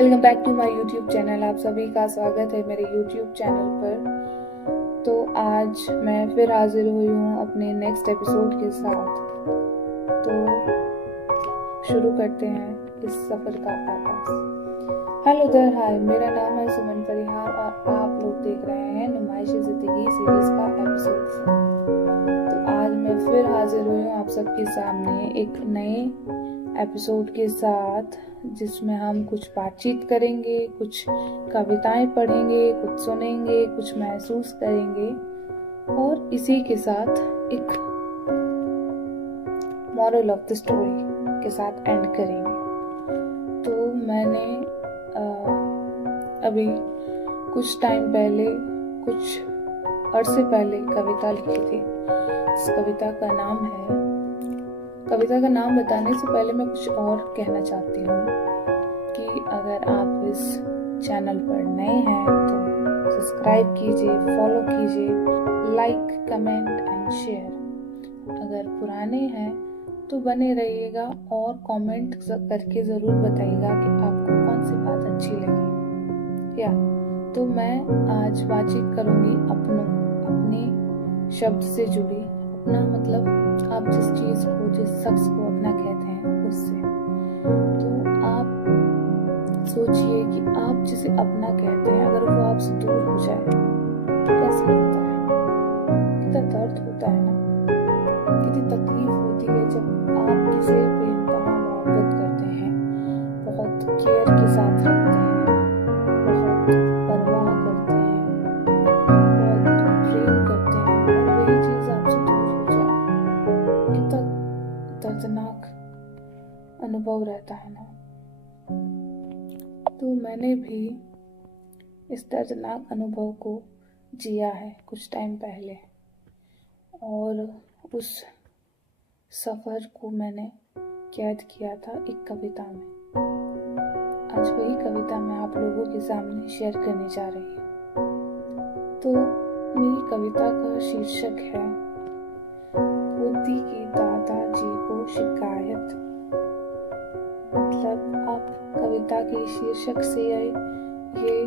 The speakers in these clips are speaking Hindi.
Welcome back to my YouTube channel. आप सभी का स्वागत है मेरे यूट्यूब चैनल पर। तो आज मैं फिर हाजिर हुई हूँ अपने नेक्स्ट एपिसोड के साथ। तो शुरू करते हैं इस सफ़र का आगाज। हेलो देयर, हाय, मेरा नाम है सुमन परिहार और आप लोग देख रहे हैं नुमाइशी ज़िंदगी सीरीज का एपिसोड 4। तो आज मैं फिर हाजिर हुई हूँ आप सबके सामने एक नए एपिसोड के साथ, जिसमें हम कुछ बातचीत करेंगे, कुछ कविताएं पढ़ेंगे, कुछ सुनेंगे, कुछ महसूस करेंगे और इसी के साथ एक मॉरल ऑफ द स्टोरी के साथ एंड करेंगे। तो मैंने अभी कुछ टाइम पहले, कुछ अरसे पहले कविता लिखी थी। इस कविता का नाम बताने से पहले मैं कुछ और कहना चाहती हूँ कि अगर आप इस चैनल पर नए हैं तो सब्सक्राइब कीजिए, फॉलो कीजिए, लाइक, कमेंट एंड शेयर। अगर पुराने हैं तो बने रहिएगा और कमेंट करके ज़रूर बताइएगा कि आपको कौन सी बात अच्छी लगी। तो मैं आज बातचीत करूँगी अपने शब्द से जुड़ी। अपना मतलब आप जिस चीज़ को, जिस शख्स को अपना कहते हैं उससे। तो आप सोचिए कि आप जिसे अपना कहते हैं अगर वो आपसे दूर हो जाए तो कैसा लगता है, कितना दर्द होता है ना, कितनी तकलीफ होती है जब आप किसी बेइंतहा मोहब्बत करते हैं, बहुत केयर के साथ रखते हैं, बहुत परवाह करते हैं, बहुत प्रेम करते हैं और वही चीज़ आपसे दूर हो जाए, कितना दर्दनाक अनुभव रहता है ना। तो मैंने भी इस दर्दनाक अनुभव को जिया है कुछ टाइम पहले, और उस सफ़र को मैंने कैद किया था एक कविता में। आज वही कविता मैं आप लोगों के सामने शेयर करने जा रही हूँ। तो मेरी कविता का शीर्षक है पोती की दादाजी को शिकायत। मतलब आप कविता के शीर्षक से ये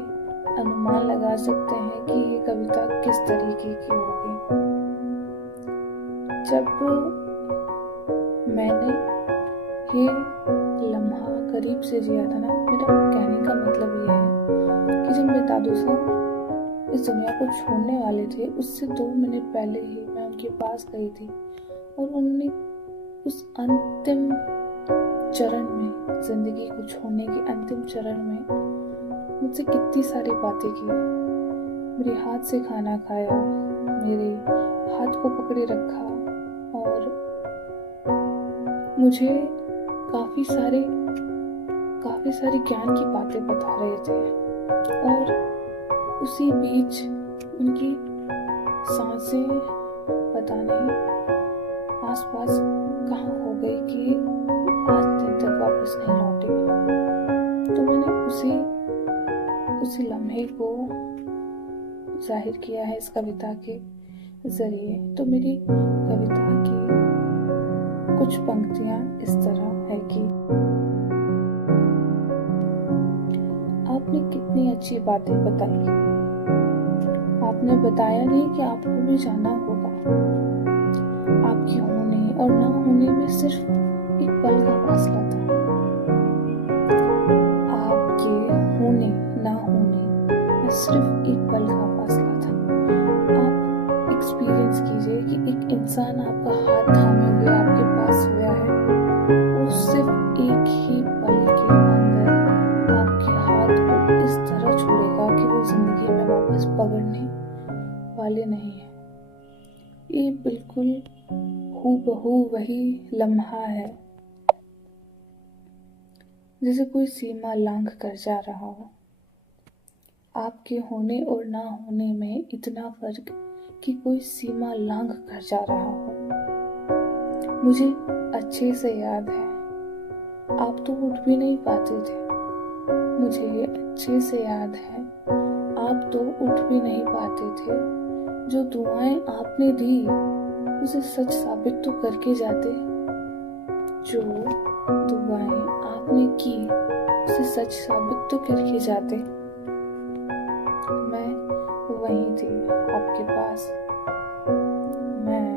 अनुमान लगा सकते हैं कि ये कविता किस तरीके की होगी। जब मैंने ये लम्हा करीब से जिया था ना, मेरा कहने का मतलब ये है कि जब मेरे दादू साहब इस दुनिया को छोड़ने वाले थे, उससे 2 मिनट पहले ही मैं उनके पास गई थी और उन्होंने उस अंतिम चरण में, जिंदगी को छोड़ने के अंतिम चरण में मुझसे कितनी सारी बातें की। मेरे हाथ से खाना खाया, मेरे हाथ को पकड़े रखा और मुझे काफ़ी सारी ज्ञान की बातें बता रहे थे। और उसी बीच उनकी सांसें पता नहीं आसपास कहाँ हो गई कि आज दिन तक वापस नहीं लौटे। तो मैंने उसी लम्हे को जाहिर किया है इस कविता के जरिए। तो मेरी कविता की कुछ पंक्तियां इस तरह है कि आपने कितनी अच्छी बातें बताई, आपने बताया नहीं कि आपको भी जाना होगा। आपके होने और ना होने में सिर्फ एक पल का फासला था। आपके होने ना होने में सिर्फ एक पल का फासला था। आप एक्सपीरियंस कीजिए कि एक इंसान आपका हाथ थामे हुए आपके पास हुआ है, वो सिर्फ एक ही पल के अंदर आपके हाथ को इस तरह छोड़ेगा कि वो जिंदगी में वापस पकड़ने वाले नहीं है। ये बिल्कुल हूबहू वही लम्हा है जैसे कोई सीमा लांघ कर जा रहा हो। आपके होने और ना होने में इतना फर्क कि कोई सीमा लांघ कर जा रहा हो। मुझे अच्छे से याद है, आप तो उठ भी नहीं पाते थे। मुझे अच्छे से याद है, आप तो उठ भी नहीं पाते थे। जो दुआएं आपने दी उसे सच साबित तो करके जाते। जो दुआएं आपने की उसे सच साबित तो करके जाते। मैं वहीं थी आपके पास, मैं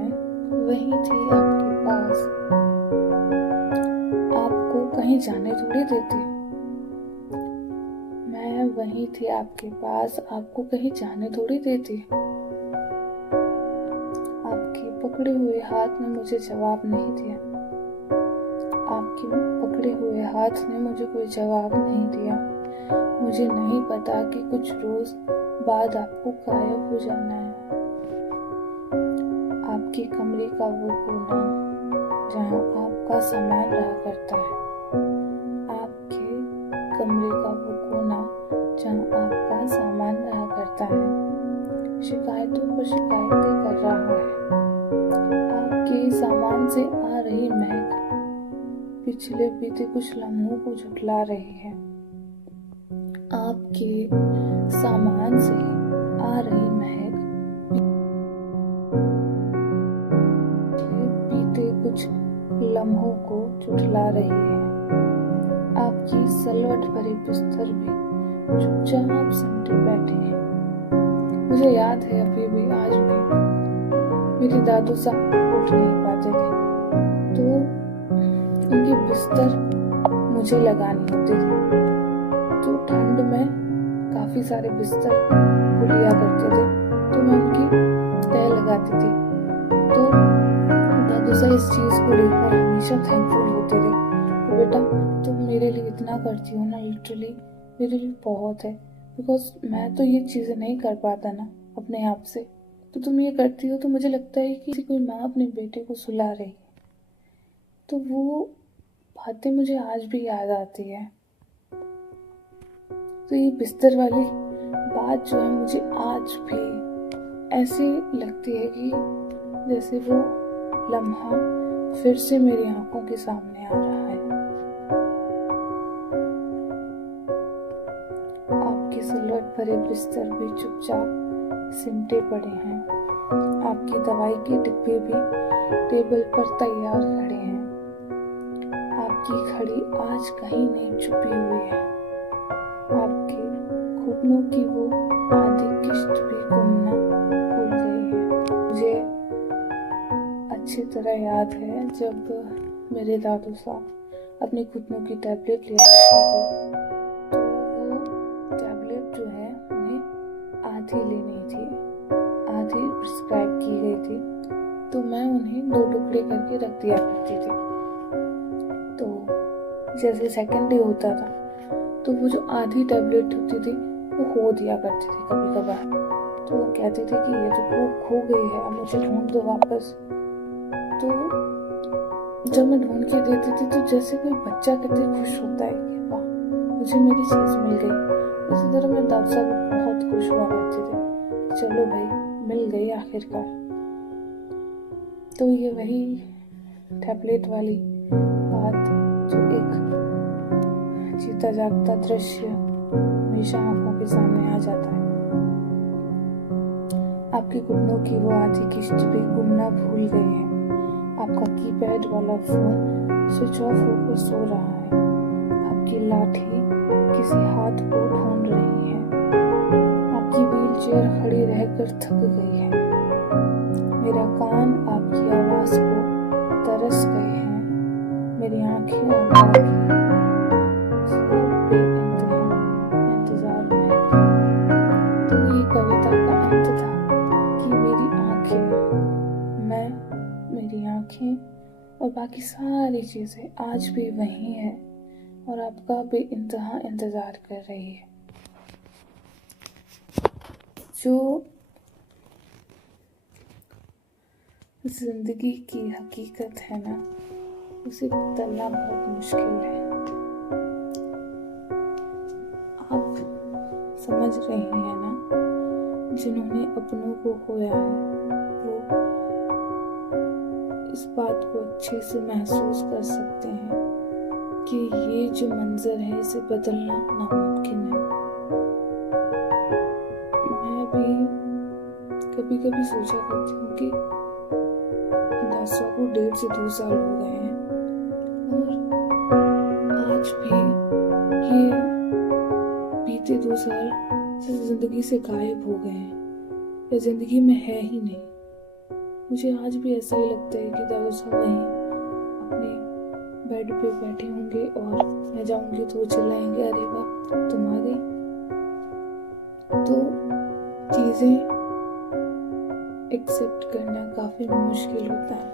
वहीं थी आपके पास, आपको कहीं जाने थोड़ी देती। मैं वहीं थी आपके पास, आपको कहीं जाने थोड़ी देती। आपके पकड़े हुए हाथ ने मुझे जवाब नहीं दिया, आपके पकड़े हुए हाथ ने मुझे कोई जवाब नहीं दिया। मुझे नहीं पता कि कुछ रोज बाद आपको गायब हो जाना है। आपके कमरे का वो कोना जहाँ आपका सामान रहा करता है, आपके कमरे का वो कोना जहाँ आपका सामान रहा करता है, शिकायतों पर शिकायतें कर रहा है। आपके सामान से आ रही महक पिछले बीते कुछ लम्हों को झुठला रही है। आपके सामान से आ रही महक बीते कुछ लम्हों को झुठला रही है। आपकी सलवट भरे बिस्तर भी चुपचाप सिमटे बैठे हैं। मुझे याद है अभी भी, आज भी मेरे दादू साहब उठ नहीं पाते थे तो उनकी बिस्तर मुझे लगानी होती थी। तो ठंड में काफी सारे बिस्तर खुल लिया करते थे तो मैं उनकी तह लगाती थी। तो दादू साहब इस चीज को लेकर हमेशा थैंकफुल होते थे कि बेटा तुम मेरे लिए इतना करती हो ना, लिटरली मेरे लिए बहुत है, बिकॉज मैं तो ये चीजें नहीं कर पाता ना अपने आप से, तो तुम ये करती हो तो मुझे लगता है कि कोई माँ अपने बेटे को सुला रही है। तो वो बातें मुझे आज भी याद आती है। तो ये बिस्तर वाली बात जो है मुझे आज भी ऐसी लगती है कि जैसे वो लम्हा फिर से मेरी आंखों के सामने आ रहा है। आपके सिलवट भरे बिस्तर भी चुपचाप सिमटे पड़े हैं। आपकी दवाई के डिब्बे भी टेबल पर तैयार खड़े हैं। आपकी घड़ी आज कहीं नहीं छुपी हुई है। आपके घुटनों की वो आधी किश्त भी घूमना भूल गई है। मुझे अच्छी तरह याद है जब मेरे दादू साहब अपने घुटनों की टैबलेट ले आते थे तो वो टैबलेट जो है उन्हें आधी लेनी थी, आधी प्रिस्क्राइब की गई थी, तो मैं उन्हें 2 टुकड़े करके रख दिया करती थी। तो जैसे सेकंड डे होता था तो वो जो आधी टैबलेट होती थी वो हो दिया करती थी कभी कभार। तो वो कहते थे कि ये तो खो गई है, अब मुझे ढूंढ दो वापस। तो जब मैं ढूंढ के देती थी तो जैसे कोई बच्चा कितने खुश होता है कि वाह मुझे मेरी चीज मिल गई, इसी तरह मेरे दादा साहब बहुत खुश हुआ करते थे, चलो भाई मिल गई आखिरकार। तो ये वही टैबलेट वाली बात जो एक जीता जागता दृश्य हमेशा आंखों के सामने आ जाता है। आपके घुटनों की वो आधी किश्त भी घूमना भूल गई है। आपका कीपैड वाला फोन स्विच ऑफ होकर सो रहा है। आपकी लाठी किसी हाथ को ढूंढ रही है। आपकी व्हीलचेयर खड़ी रहकर थक गई है। मेरा कान आपकी आवाज को तरस गए हैं। मेरी आंखें और बाकी इंतजार में। तो ये कविता का अंत था कि मेरी आंखें और बाकी सारी चीजें आज भी वही है और आपका बेइंतहा इंतजार कर रही है। जो जिंदगी की हकीकत है ना, उसे बदलना बहुत मुश्किल है। आप समझ रहे हैं ना, जिन्होंने अपनों को खोया है वो इस बात को अच्छे से महसूस कर सकते हैं कि ये जो मंजर है इसे बदलना नामुमकिन है। मैं भी कभी कभी सोचा करती हूँ कि दासा को 1.5 से 2 साल हो गए हैं और आज भी ये बीते 2 साल जिंदगी से गायब हो गए हैं या जिंदगी में है ही नहीं। मुझे आज भी ऐसा ही लगता है कि दाऊ साहब वहीं अपने बेड पे बैठे होंगे और मैं जाऊंगी तो वो चिल्लाएंगे, अरे वाह तुम आ गई। तो चीजें एक्सेप्ट करना काफी मुश्किल होता है।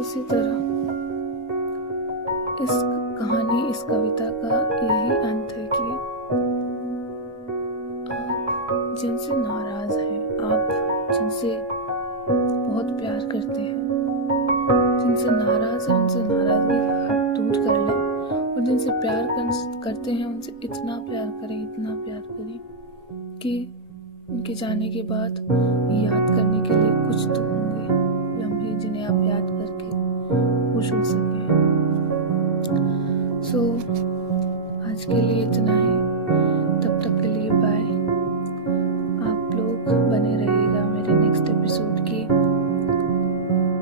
उसी तरह इस कहानी, इस कविता का यही अंत है कि आप जिनसे नाराज हैं, आप जिनसे बहुत प्यार करते हैं, जिनसे नाराज हैं उनसे नाराजगी दूर कर लें, और जिनसे प्यार करते हैं उनसे इतना प्यार करें, इतना प्यार करें कि उनके जाने के बाद याद करने के लिए कुछ तो होंगे लम्हे जिन्हें आप याद करके खुश हो सकें। सो आज के लिए इतना ही। तब तक के लिए